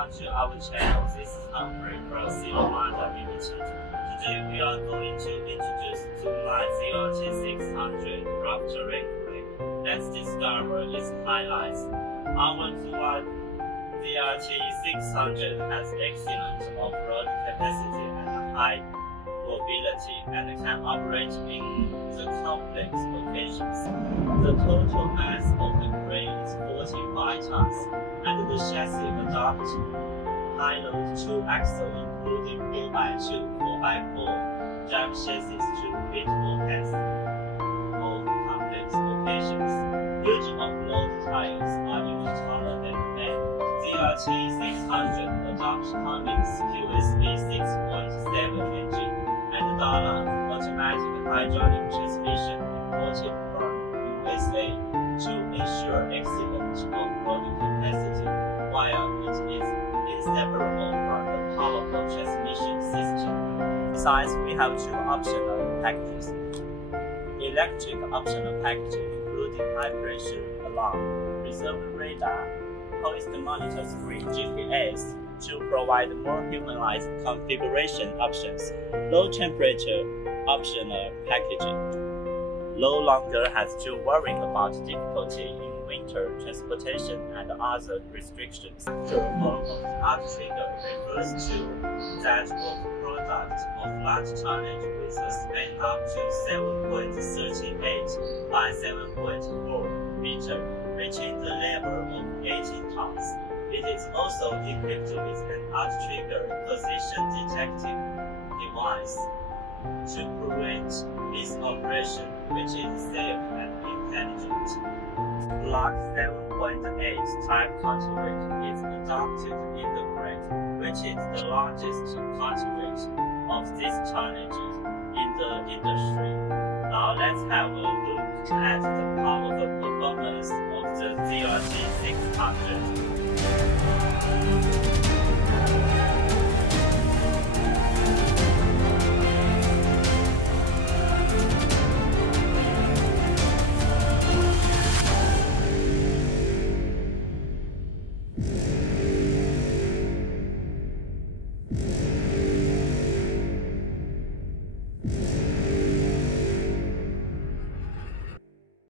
Welcome to our channel. This is Humphrey from Sinomada Limited. Today we are going to introduce ZOOMLION ZRT600 rough terrain crane. Let's discover its highlights. Our ZOOMLION ZRT600 has excellent off-road capacity and high mobility and can operate in the complex locations. The total mass of the crane is 45 tons, and the chassis adopts high-load 2-axle including 4x2, 4x4 drive chassis to fit forecast of complex locations. Huge off-road tires are used taller than the man. ZRT600 adopts Cummins QSB6.7 engine and automatic hydraulic transmission imported from USA to ensure excellent off-road capacity, while it is inseparable from the powerful transmission system. Besides, we have two optional packages. Electric optional package including high-pressure alarm, reserve radar, hoist monitor screen, GPS, to provide more humanized configuration options. Low temperature optional packaging no longer has to worry about difficulty in winter transportation and other restrictions. The form of the arc trigger refers to that of product of large tonnage with a span up to 7.38 by 7.4 meter, reaching the level of 18 tons. It is also equipped with an arc trigger position detecting device to prevent misoperation, which is safe and intelligent. Block 7.8 type counterweight is adopted in the crane, which is the largest counterweight of these tonnages in the industry. Now let's have a look at the powerful performance of the ZRT600.